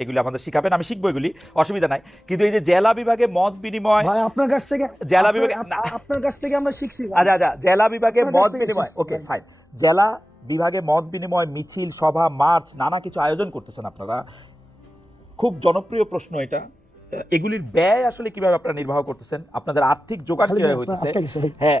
এগুলি আমাদের শিখাবেন আমি শিখব এগুলি অসুবিধা নাই। কিন্তু এই যে জেলা বিভাগে মত বিনিময় ভাই আপনার কাছ থেকে জেলা বিভাগে- আপনার কাছ থেকে আমরা শিখছি আচ্ছা আচ্ছা জেলা বিভাগে মত বিনিময়। ওকে ফাইন জেলা বিভাগে মত বিনিময় মিছিল সভা মার্চ নানা কিছু আয়োজন করতেছেন আপনারা। খুব জনপ্রিয় প্রশ্ন এটা। এগুলির ব্যয় আসলে কীভাবে আপনারা নির্বাহ করতেছেন? আপনাদের আর্থিক যোগান কীভাবে হইতেছে। হ্যাঁ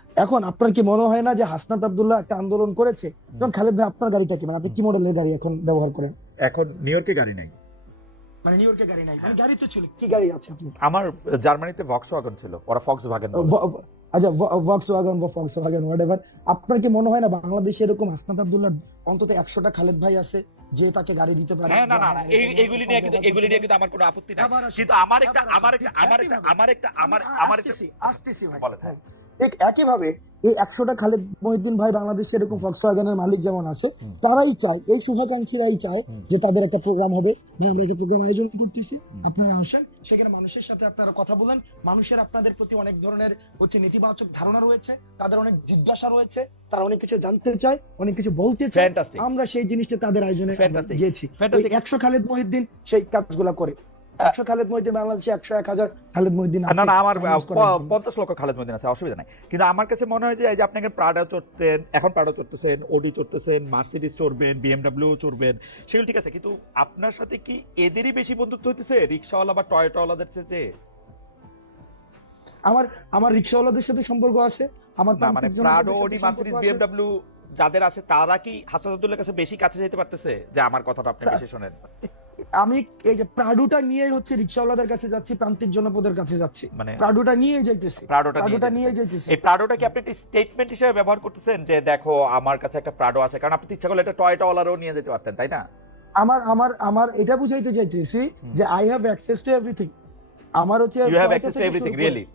এখন আপনার কি মনে হয় না যে হাসনাত আব্দুল্লাহ একটা আন্দোলন করেছে? যেমন খালেদ ভাই আপনার গাড়িটা কি? মানে আপনি কি মডেলের গাড়ি এখন ব্যবহার করেন? এখন নিউ ইয়র্কে গাড়ি নাই। মানে নিউ ইয়র্কের গাড়ি নাই। মানে গাড়ি তো ছিল। কি গাড়ি আছে আপনি আমার জার্মানিতে ভক্স ওয়াগন ছিল। ওরা ফক্স ভাগেন ভ- ভ- আচ্ছা ভক্স ওয়াগন বা ফক্স ওয়াগন হোয়াট আপনার কি মনে হয় না বাংলাদেশে এরকম হাসনাত আব্দুল্লাহ অন্তত একশোটা খালেদ ভাই আছে যে তাকে গাড়ি দিতে পারে? হ্যাঁ না না না আমার এই এগুলি নিয়ে কিন্তু এগুলি নিয়ে কিন্তু আমার কোনো আপত্তি নাই। কিন্তু আমার একটা আমার একটা আমার একটা আমার একটা আমার আমি আমার একটা আসতেছি, আসতেছি ভাই। বলেন, হ্যাঁ। ঠিক একইভাবে এই একশোটা খালেদ মহিউদ্দিন ভাই বাংলাদেশে এরকম ফক্সওয়াগনের মালিক যেমন আছে তারাই চায় এই শুভাকাঙ্ক্ষীরাই চায় যে তাদের একটা প্রোগ্রাম হবে। আমরা একটা প্রোগ্রাম আয়োজন করতেছি আপনারা আসেন সেখানে মানুষের সাথে আপনারা কথা বলেন। মানুষের আপনাদের প্রতি অনেক ধরনের হচ্ছে নেতিবাচক ধারণা রয়েছে তাদের অনেক জিজ্ঞাসা রয়েছে তারা অনেক কিছু জানতে চায় অনেক কিছু বলতে চায়। আমরা সেই জিনিসটা তাদের আয়োজনে. গিয়েছি একশো খালেদ মহিউদ্দিন সেই কাজগুলা করে। একশো খালেদ মহিউদ্দিন বাংলাদেশে একশো এক হাজার খালেদ মহিউদ্দিন না না আমার। পঞ্চাশ লক্ষ খালেদ মদিন আছে অসুবিধা নাই। কিন্তু আমার কাছে মনে হয় যে এই যে আপনাকে প্রাডা চড়তেন এখন প্রাডা চড়তেছেন ওডি চড়তেছেন মার্সিডিস চড়বেন বিএমডাব্লিউ চড়বেন সেগুলো ঠিক আছে কিন্তু আপনার সাথে কি এদেরই বেশি বন্ধুত্ব হইতেছে? রিক্সাওয়ালা বা টয়টাওয়ালাদের চেয়ে আমার আমার রিক্সাওয়ালাদের সাথে সম্পর্ক আছে আমার প্রাডো ওডি মার্সিডিস বিএমডাব্লিউ যাদের আছে তারা কি হাসান আব্দুল্লাহ কাছে বেশি কাছে যেতে পারতেছে? যে আমার কথাটা আপনি বেশি শোনেন। আমি এই যে প্রাডুটা নিয়ে হচ্ছে রিক্সাওয়ালাদের কাছে যাচ্ছি প্রান্তিক জনপদের কাছে যাচ্ছি। মানে প্রাডুটা নিয়ে যাইতেছি। প্রাডুটা নিয়ে যাইতেছি। এই প্রাডোটা কি আপনি একটি স্টেটমেন্ট হিসেবে ব্যবহার করতেছেন যে দেখো আমার কাছে একটা প্রাডো আছে কারণ আপনি ইচ্ছা করলে একটা টয়টাওয়ালারও নিয়ে যেতে পারতেন তাই না? আমার আমার আমার এটা বুঝাইতে চাইতেছি যে I have access to everything আমার হচ্ছে you have access to everything really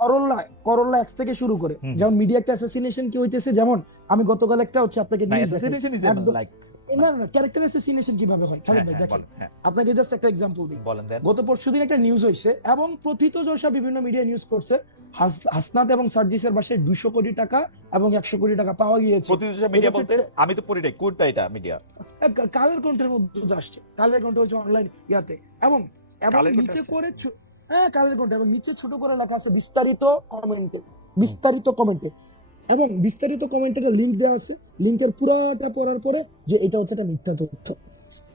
Corolla Corolla X থেকে শুরু করে। যেমন মিডিয়া একটা অ্যাসাসিনেশন কি হইতেছে? যেমন আমি গতকাল একটা হচ্ছে আপনাকে না না না ক্যারেক্টার অ্যাসাসিনেশন কীভাবে হয়? খালেদ ভাই দেখেন। হ্যাঁ। আপনাকে জাস্ট একটা এক্সাম্পল দিই। বলেন দেন। গত পরশুদিন একটা নিউজ হয়েছে এবং প্রথিত যশা বিভিন্ন মিডিয়া নিউজ করছে। হাসনাত এবং সার্জিসের বাসায় দুশো কোটি টাকা এবং একশো কোটি টাকা পাওয়া গিয়েছে। প্রতিদিন মিডিয়া বলতে আমি তো পড়ি নাই কোনটা এটা মিডিয়া কালের কণ্ঠের মধ্যে আসছে। কালের কণ্ঠ হচ্ছে অনলাইন ইয়াতে। এবং এবং নিচে করে হ্যাঁ কালের কণ্ঠ। এবং নিচে ছোট করে লেখা আছে বিস্তারিত কমেন্টে বিস্তারিত কমেন্টে এবং বিস্তারিত কমেন্টের লিঙ্ক দেওয়া আছে। লিঙ্কের পুরাটা পড়ার পরে যে এটা হচ্ছে একটা মিথ্যা তথ্য।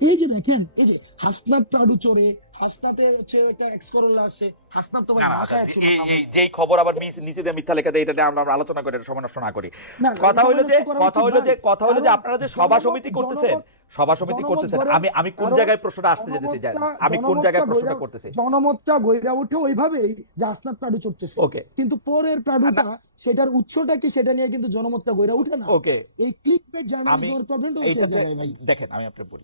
এই যে দেখেন। এই যে হাসনাত প্রাডু চোরে হাসনাতে হচ্ছে একটা এক্স করোলা আছে হাসনাত তো ভাই মাথায় ছিল না। এই যেই খবর আবার মিস- নিচে দিয়ে মিথ্যা লেখা দেয় এটা নিয়ে আমরা আমরা আলোচনা করে সময় নষ্ট না করি। কথা হলো যে কথা হলো যে কথা হলো যে আপনারা যে সভা সমিতি করতেছেন সভা সমিতি করতেছেন আমি আমি কোন জায়গায় প্রশ্নটা আসতে যেতেছি জানেন? জনমতটা- আমি কোন জায়গায় প্রশ্নটা করতেছি? জনমতটা গইরা ওঠে ওইভাবেই যে আসনাদ প্রাডু চড়তেছে। ওকে। কিন্তু পরের প্রাডুটা সেটার উৎসটা কি সেটা নিয়ে কিন্তু জনমতটা গইরা ওঠে না। ওকে। এই ক্লিক পেজ আমি জার্নালিজমের প্রবলেমটা হচ্ছে ভাই। দেখেন আমি আপনাকে বলি।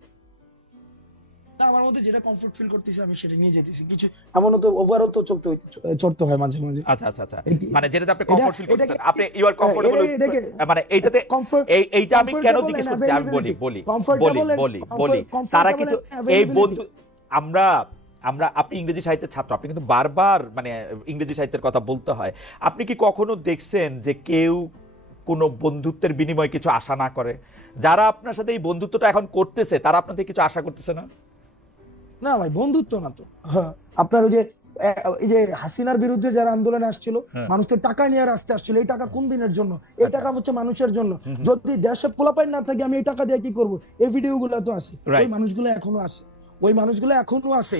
আমার মধ্যে যেটা কমফর্ট ফিল করতেছি আমি সেটা নিয়ে যেতেছি কিছু এমনও তো ওভারঅল তো চলতে চড়তে হয় মাঝে মাঝে। আচ্ছা আচ্ছা আচ্ছা। মানে যেটাতে আপনি কমফর্ট ফিল করতেছেন। আপনি ইউ আর কমফোর্টেবল মানে এইটাতে কমফর্ট এই এইটা আমি কেন জিজ্ঞেস করছি? আমি বলি বলি বলি বলি বলি। তারা কিছু এই. বন্ধু আমরা আমরা আপনি ইংরেজি সাহিত্যের ছাত্র আপনি কিন্তু বারবার মানে ইংরেজি সাহিত্যের কথা বলতে হয়। আপনি কি কখনো দেখছেন যে কেউ কোনো বন্ধুত্বের বিনিময়ে কিছু আশা না করে? যারা আপনার সাথে এই বন্ধুত্বটা এখন করতেছে তারা আপনাদের কিছু আশা করতেছে না? না ভাই বন্ধুত্ব না তো। আপনার ওই যে এই যে হাসিনার বিরুদ্ধে যারা আন্দোলনে আসছিল হ্যাঁ। মানুষ তো টাকা নিয়ে আসতে আসছিল এই টাকা কোন দিনের জন্য? এই টাকা হচ্ছে মানুষের জন্য। যদি দেশে পোলাপাই না থাকে আমি এই টাকা দিয়ে কি করব? এই ভিডিও গুলো তো আছে. ওই মানুষগুলো এখনও আছে। ওই মানুষগুলো এখনও আছে।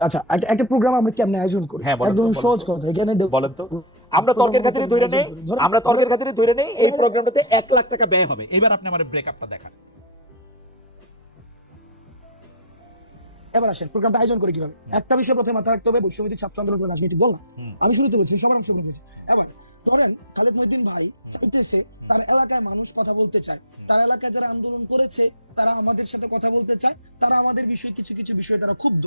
আচ্ছা একটা- প্রোগ্রাম আমরা কেমনে আয়োজন করি? হ্যাঁ, একদম সহজ কথা এখানে বলেন তো। আমরা তর্কের খাতিরে ধরে নেই আমরা তর্কের খাতিরে ধরে নেই এই প্রোগ্রামটাতে এক লাখ টাকা ব্যয় হবে। এবার আপনি আমার ব্রেকআপটা দেখান। এবার আসেন প্রোগ্রামটা আয়োজন করে কীভাবে? একটা বিষয় প্রথমে মাথায় রাখতে হবে বৈষম্যবিধি ছাত্র আন্দোলন রাজনীতি বললাম। আমি শুরুতে বলছি সবার অংশগ্রহণ করেছি এবার ধরেন খালেদ মহিউদ্দিন ভাই চাইতেছে তার এলাকার মানুষ কথা বলতে চায়। তার এলাকায় যারা আন্দোলন করেছে তারা আমাদের সাথে কথা বলতে চায়। তারা আমাদের বিষয়ে কিছু কিছু বিষয়ে তারা ক্ষুব্ধ।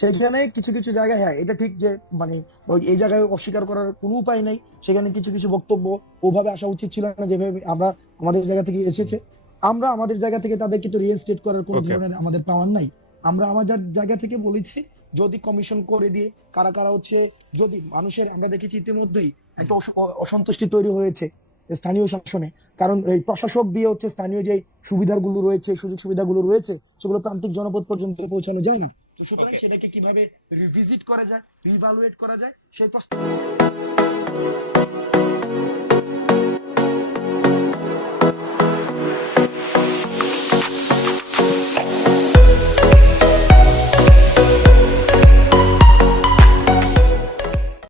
সেখানে কিছু কিছু জায়গায় হ্যাঁ এটা ঠিক যে মানে ওই এই জায়গায় অস্বীকার করার কোনো উপায় নাই। সেখানে কিছু কিছু বক্তব্য ওভাবে আসা উচিত ছিল না যেভাবে আমরা আমাদের জায়গা থেকে এসেছে। আমরা আমাদের জায়গা থেকে তাদের কিন্তু রিয়েনস্টেট করার কোনো ধরনের আমাদের পাওয়ার নাই। আমরা আমাদের জায়গা থেকে বলেছি যদি কমিশন করে দিয়ে কারা কারা হচ্ছে যদি মানুষের আমরা দেখেছি ইতিমধ্যেই একটা অসন্তুষ্টি তৈরি হয়েছে স্থানীয় শাসনে। কারণ এই প্রশাসক দিয়ে হচ্ছে স্থানীয় যে সুবিধাগুলো রয়েছে সুযোগ সুবিধাগুলো রয়েছে সেগুলো প্রান্তিক জনপদ পর্যন্ত পৌঁছানো যায় না। তো সুতরাং সেটাকে কীভাবে রিভিজিট করা যায় রিভালুয়েট করা যায় সেই প্রশ্ন